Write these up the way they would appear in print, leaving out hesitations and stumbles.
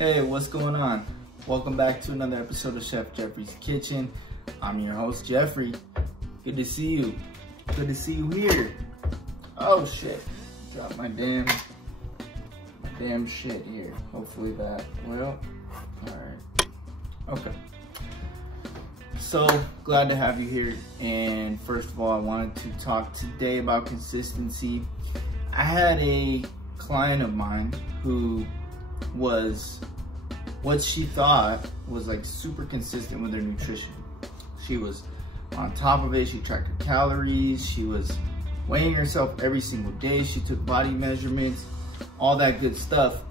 Hey, what's going on? Welcome back to another episode of Chef Jeffrey's Kitchen. I'm your host, Jeffrey. Good to see you. Good to see you here. Oh shit, dropped my damn shit here. Hopefully that will. All right. Okay. So glad to have you here. And first of all, I wanted to talk today about consistency. I had a client of mine who was what she thought was like super consistent with her nutrition. She was on top of it. She tracked her calories. She was weighing herself every single day. She took body measurements, all that good stuff.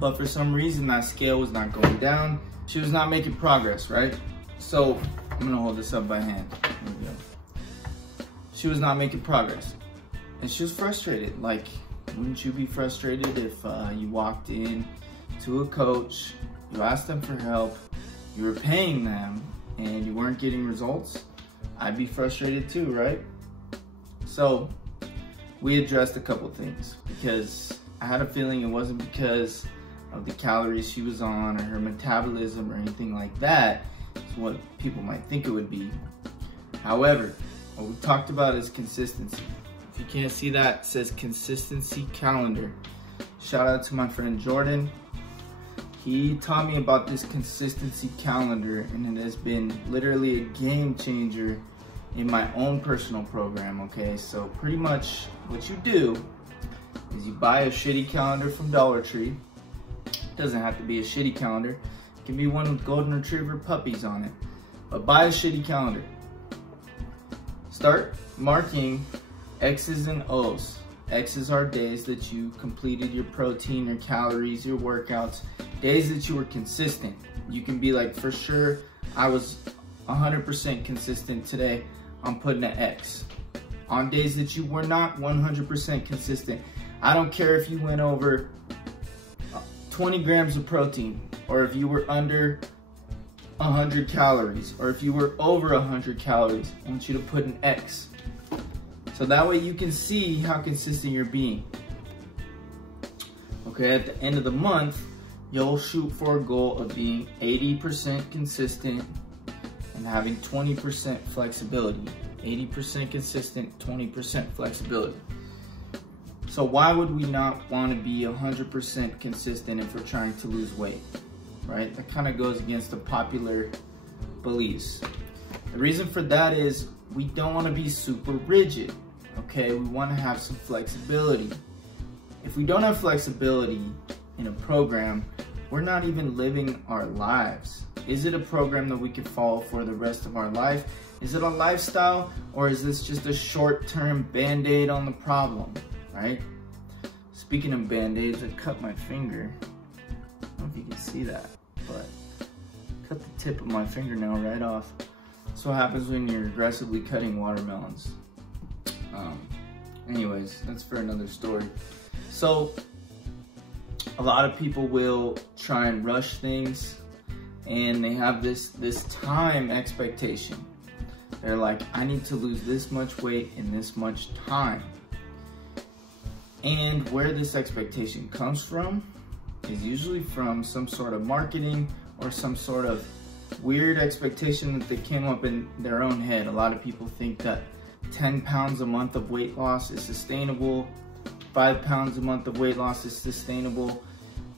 But for some reason, that scale was not going down. She was not making progress, right? So I'm gonna hold this up by hand. Here we go. She was not making progress. And she was frustrated. Like, wouldn't you be frustrated if you walked in to a coach, you asked them for help, you were paying them, and you weren't getting results? I'd be frustrated too, right? So we addressed a couple things, because I had a feeling it wasn't because of the calories she was on or her metabolism or anything like that. It's what people might think it would be. However, what we talked about is consistency. If you can't see that, it says consistency calendar. Shout out to my friend Jordan. He taught me about this consistency calendar, and it has been literally a game changer in my own personal program, okay? So pretty much what you do is you buy a shitty calendar from Dollar Tree. It doesn't have to be a shitty calendar. It can be one with golden retriever puppies on it. But buy a shitty calendar. Start marking X's and O's. X's are days that you completed your protein, your calories, your workouts, days that you were consistent. You can be like, for sure, I was 100% consistent today. I'm putting an X. On days that you were not 100% consistent, I don't care if you went over 20 grams of protein, or if you were under 100 calories, or if you were over 100 calories, I want you to put an X. So that way you can see how consistent you're being. Okay, at the end of the month, you'll shoot for a goal of being 80% consistent and having 20% flexibility. 80% consistent, 20% flexibility. So why would we not want to be 100% consistent if we're trying to lose weight, right? That kind of goes against the popular beliefs. The reason for that is we don't want to be super rigid, okay? We want to have some flexibility. If we don't have flexibility in a program, we're not even living our lives. Is it a program that we could follow for the rest of our life? Is it a lifestyle, or is this just a short-term band-aid on the problem, right? Speaking of band-aids, I cut my finger. I don't know if you can see that, but cut the tip of my fingernail right off. That's what happens when you're aggressively cutting watermelons. Anyways, that's for another story. So a lot of people will try and rush things, and they have this time expectation. They're like, I need to lose this much weight in this much time. And where this expectation comes from is usually from some sort of marketing or some sort of weird expectation that they came up in their own head. A lot of people think that 10 pounds a month of weight loss is sustainable, 5 pounds a month of weight loss is sustainable.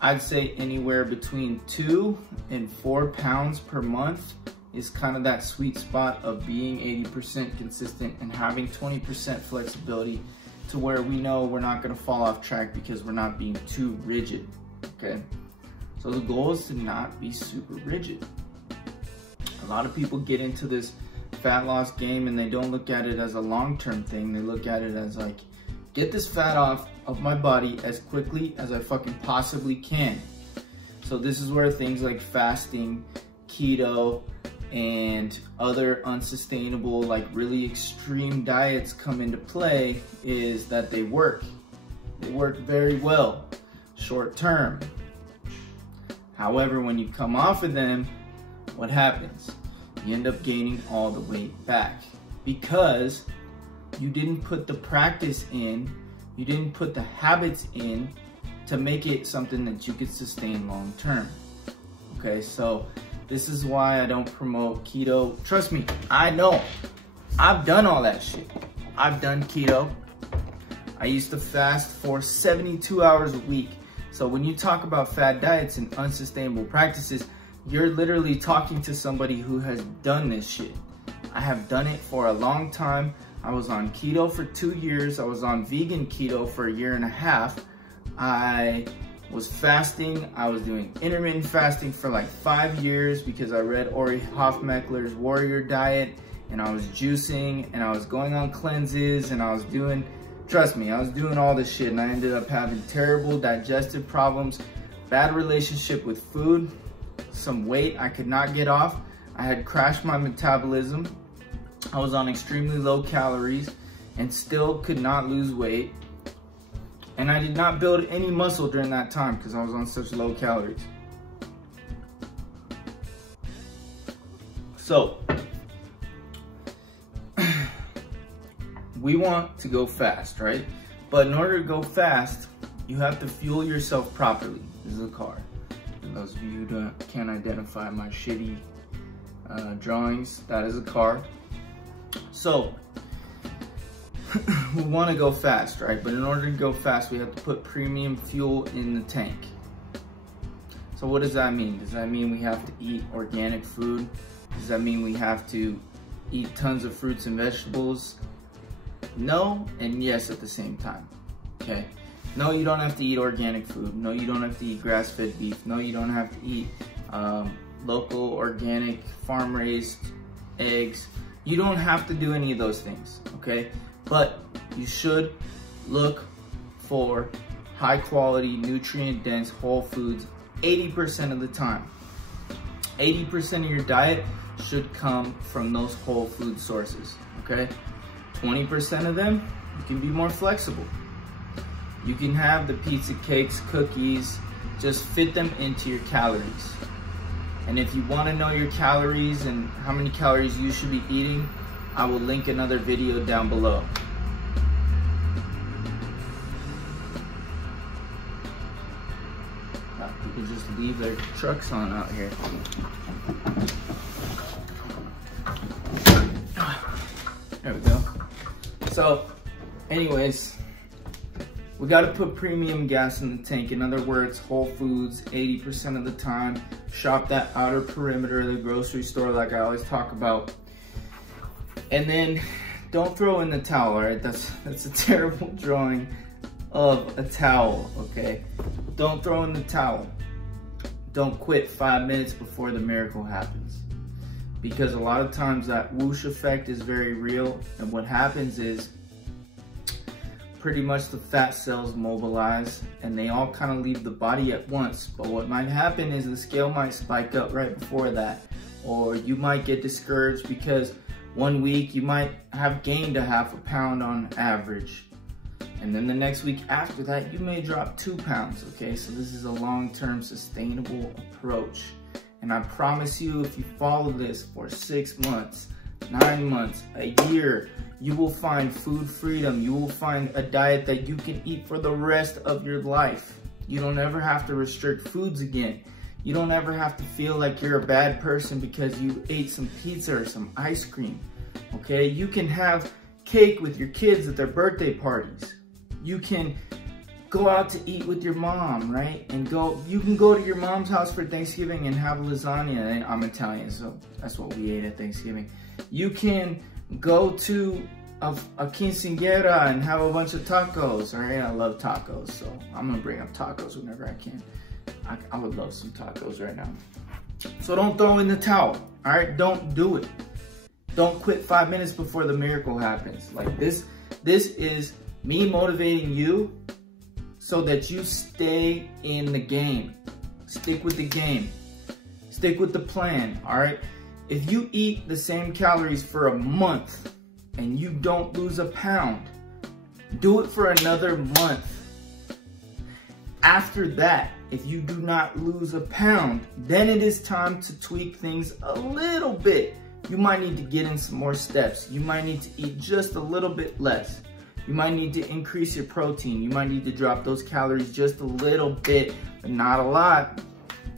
I'd say anywhere between 2 and 4 pounds per month is kind of that sweet spot of being 80% consistent and having 20% flexibility, to where we know we're not going to fall off track because we're not being too rigid, okay? So the goal is to not be super rigid. A lot of people get into this fat loss game and they don't look at it as a long-term thing. They look at it as like, get this fat off of my body as quickly as I fucking possibly can. So this is where things like fasting, keto, and other unsustainable, like really extreme diets come into play, is that they work. They work very well, short term. However, when you come off of them, what happens? You end up gaining all the weight back because you didn't put the practice in, you didn't put the habits in to make it something that you could sustain long term. Okay, so this is why I don't promote keto. Trust me, I know. I've done all that shit. I've done keto. I used to fast for 72 hours a week. So when you talk about fad diets and unsustainable practices, you're literally talking to somebody who has done this shit. I have done it for a long time. I was on keto for 2 years. I was on vegan keto for 1.5 years. I was fasting. I was doing intermittent fasting for like 5 years because I read Ori Hofmeckler's Warrior Diet, and I was juicing, and I was going on cleanses, and I was doing, trust me, I was doing all this shit, and I ended up having terrible digestive problems, bad relationship with food, some weight I could not get off. I had crashed my metabolism. I was on extremely low calories and still could not lose weight. And I did not build any muscle during that time because I was on such low calories. So, we want to go fast, right? But in order to go fast, you have to fuel yourself properly. This is a car. For those of you who can't identify my shitty drawings, that is a car. So, we want to go fast, right? But in order to go fast, we have to put premium fuel in the tank. So what does that mean? Does that mean we have to eat organic food? Does that mean we have to eat tons of fruits and vegetables? No and yes at the same time, okay? No, you don't have to eat organic food. No, you don't have to eat grass-fed beef. No, you don't have to eat local, organic, farm-raised eggs. You don't have to do any of those things, okay? But you should look for high-quality, nutrient-dense whole foods 80% of the time. 80% of your diet should come from those whole food sources, okay? 20% of them, you can be more flexible. You can have the pizza, cakes, cookies, just fit them into your calories. And if you want to know your calories and how many calories you should be eating, I will link another video down below. People just leave their trucks on out here. There we go. So, anyways, we got to put premium gas in the tank. In other words, whole foods 80% of the time. Shop that outer perimeter of the grocery store like I always talk about. And then don't throw in the towel, all right? That's a terrible drawing of a towel, okay? Don't throw in the towel. Don't quit 5 minutes before the miracle happens. Because a lot of times that whoosh effect is very real, and what happens is pretty much the fat cells mobilize and they all kind of leave the body at once. But what might happen is the scale might spike up right before that, or you might get discouraged because 1 week you might have gained a ½ pound on average, and then the next week after that you may drop 2 pounds, okay? So this is a long-term sustainable approach, and I promise you, if you follow this for 6 months, 9 months, a year, you will find food freedom. You will find a diet that you can eat for the rest of your life. You don't ever have to restrict foods again. You don't ever have to feel like you're a bad person because you ate some pizza or some ice cream, okay? You can have cake with your kids at their birthday parties. You can go out to eat with your mom, right? And you can go to your mom's house for Thanksgiving and have lasagna. And I'm Italian, so that's what we ate at Thanksgiving. You can go to a quinceañera and have a bunch of tacos, all right? I love tacos, so I'm gonna bring up tacos whenever I can. I would love some tacos right now. So don't throw in the towel, all right? Don't do it. Don't quit 5 minutes before the miracle happens. Like this is me motivating you so that you stay in the game. Stick with the game. Stick with the plan, all right? If you eat the same calories for a month and you don't lose a pound, do it for another month. After that, if you do not lose a pound, then it is time to tweak things a little bit. You might need to get in some more steps. You might need to eat just a little bit less. You might need to increase your protein. You might need to drop those calories just a little bit, but not a lot.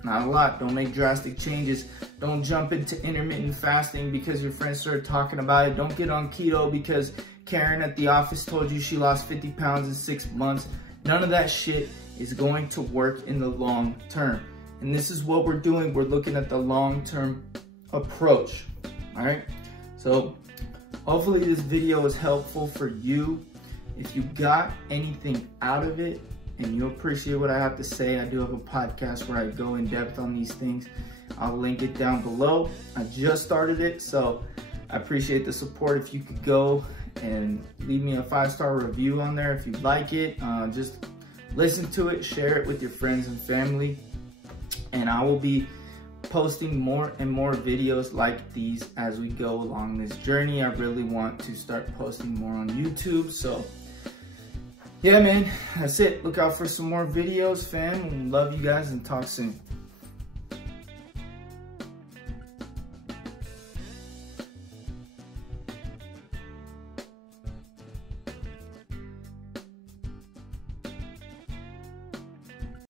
Not a lot. Don't make drastic changes. Don't jump into intermittent fasting because your friends started talking about it. Don't get on keto because Karen at the office told you she lost 50 pounds in 6 months. None of that shit is going to work in the long term. And this is what we're doing. We're looking at the long-term approach. All right. So hopefully this video is helpful for you. If you got anything out of it and you appreciate what I have to say, I do have a podcast where I go in depth on these things. I'll link it down below. I just started it, so I appreciate the support. If you could go and leave me a 5-star review on there if you like it. Just listen to it, share it with your friends and family. And I will be posting more and more videos like these as we go along this journey. I really want to start posting more on YouTube. So yeah, man, that's it. Look out for some more videos, fam. Love you guys and talk soon.